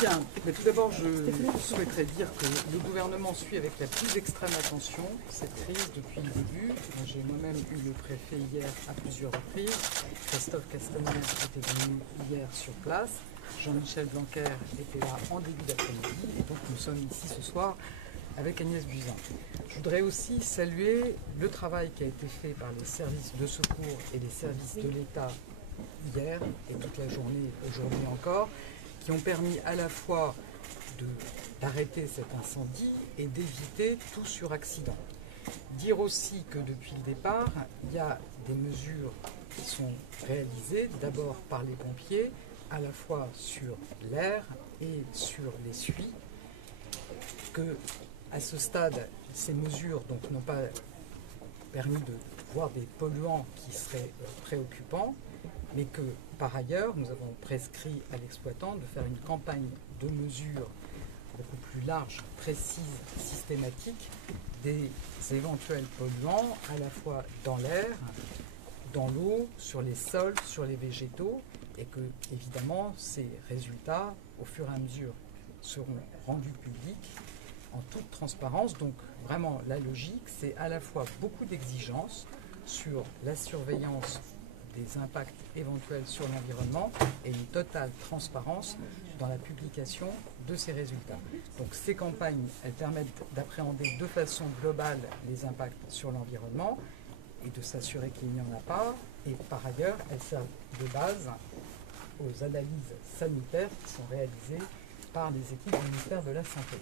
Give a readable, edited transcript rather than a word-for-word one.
Bien, mais tout d'abord, je souhaiterais dire que le gouvernement suit avec la plus extrême attention cette crise depuis le début. J'ai moi-même eu le préfet hier à plusieurs reprises. Christophe Castaner était venu hier sur place. Jean-Michel Blanquer était là en début d'après-midi. Et donc nous sommes ici ce soir avec Agnès Buzyn. Je voudrais aussi saluer le travail qui a été fait par les services de secours et les services de l'État hier et toute la journée, aujourd'hui encore, qui ont permis à la fois d'arrêter cet incendie et d'éviter tout suraccident. Dire aussi que depuis le départ, il y a des mesures qui sont réalisées d'abord par les pompiers, à la fois sur l'air et sur les suies, que à ce stade, ces mesures n'ont pas permis de voir des polluants qui seraient préoccupants, mais que par ailleurs, nous avons prescrit à l'exploitant de faire une campagne de mesures beaucoup plus large, précise, systématique des éventuels polluants, à la fois dans l'air, dans l'eau, sur les sols, sur les végétaux, et que, évidemment, ces résultats, au fur et à mesure, seront rendus publics en toute transparence. Donc, vraiment, la logique, c'est à la fois beaucoup d'exigences sur la surveillance des impacts éventuels sur l'environnement et une totale transparence dans la publication de ces résultats. Donc ces campagnes, elles permettent d'appréhender de façon globale les impacts sur l'environnement et de s'assurer qu'il n'y en a pas. Et par ailleurs, elles servent de base aux analyses sanitaires qui sont réalisées par les équipes du ministère de la Santé.